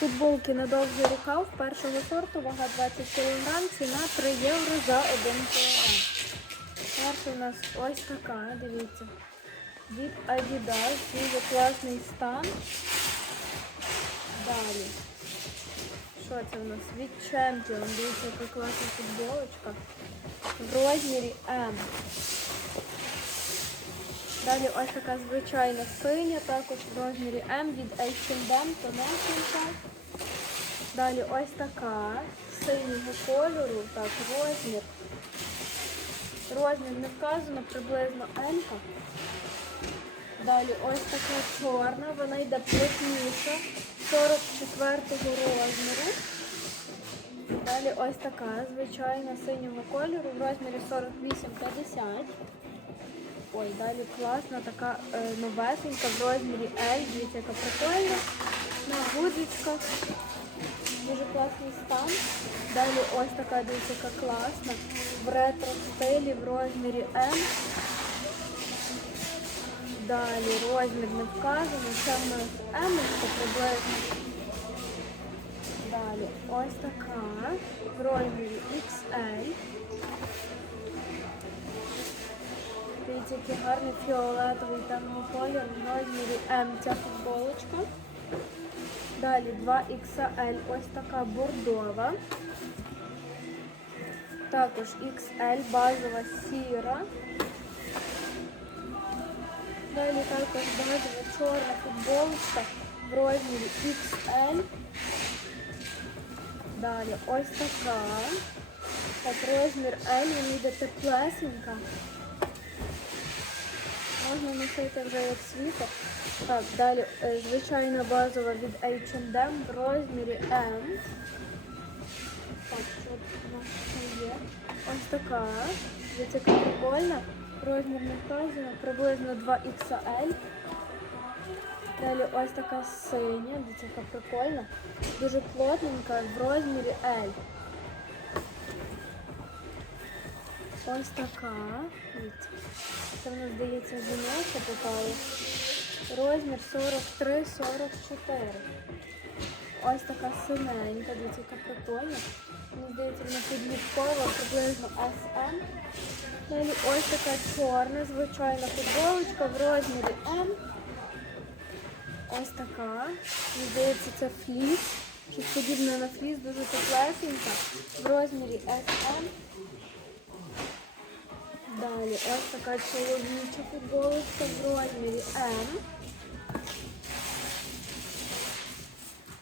Футболки на довгий рукав першого сорту, вага 20 кг, ціна 3 євро за 1 кг. Перша у нас ось така, дивіться. Від Adidas, дуже класний стан. Далі. Що це у нас? Від Champion. Дивіться, яка класна футболочка. В розмірі М. Далі ось така звичайна синя, також в розмірі М від H&M, тонесенька. Далі ось така синього кольору, так, розмір. Розмір не вказано, приблизно М. Далі ось така чорна, вона йде плотніша, 44-го розміру. Далі ось така звичайна синього кольору в розмірі 48-50. Ой, далі класна, така е, новесенька в розмірі L, дивіться, яка прикольна. На гудзичках. Дуже класний стан. Далі ось така, дивіться, класна. В ретро стилі в розмірі M. Далі розмір не вказаний. Це в нас M приблизно. Далі ось така в розмірі XL. Дивіться, який гарний фіолетовий темний колір в розмірі М ця футболочка. Далі 2XL, ось така бордова. Також XL, базова сіра. Далі також базова чорна футболочка в розмірі XL. Далі ось така. Так, розмір L, він йде теплесенька. Можна носити вже як світер. Так, далі е, звичайна базова від H&M в розмірі M. Так, що у нас ще є? Ось така. Яка прикольна. Розмір не вказано, приблизно 2XL. Далі ось така синя, дивіться, прикольна. Дуже плотненька в розмірі L. Ось така. Це в нас здається жіноча попала. Розмір 43-44. Ось така синенька, дивіться, яка прикольна. Мені здається, вона підліткова, приблизно SM. Далі ось така чорна, звичайна футболочка в розмірі М. Ось така. Мені здається, це фліс. Щось подібне на фліс, дуже теплесенька. В розмірі SM. Далі ось така чоловіча футболочка в розмірі М.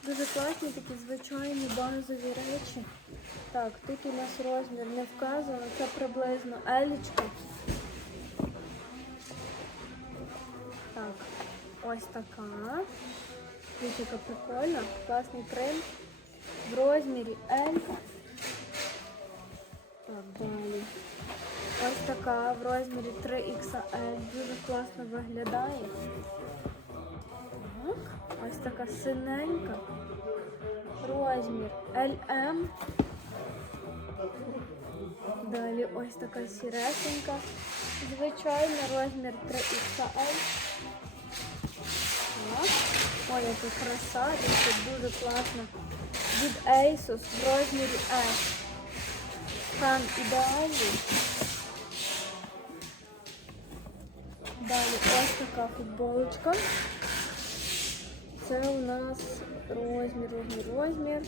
Дуже класні такі звичайні базові речі. Так, тут у нас розмір не вказано, це приблизно елічка. Так, ось така. Яка прикольна, класний принт. В розмірі L. Так, далі. Ось така в розмірі 3XL. Дуже класно виглядає. Так, ось така синенька. Розмір LM. Далі ось така сіресенька. Звичайно, розмір 3XL. Так. Ой, яка краса, дуже класно. Від Asus в розмірі S. Стан ідеальний. Далі ось така футболочка. Це у нас розмір, розмір, розмір.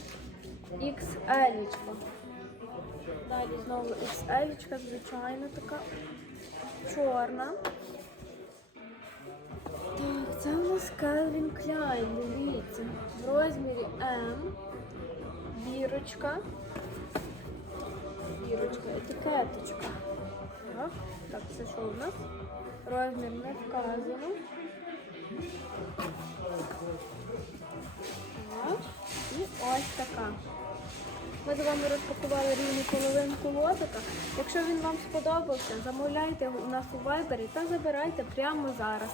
XL. Далі знову XL, звичайно така чорна. Так, це у нас Calvin Klein, дивіться. В розмірі М. Бірочка. Бірочка, етикеточка. Так, так, це що у нас? Розмір не вказано. Так. І ось така. Ми з вами розпакували рівну половинку лотика. Якщо він вам сподобався, замовляйте у нас у вайбері та забирайте прямо зараз.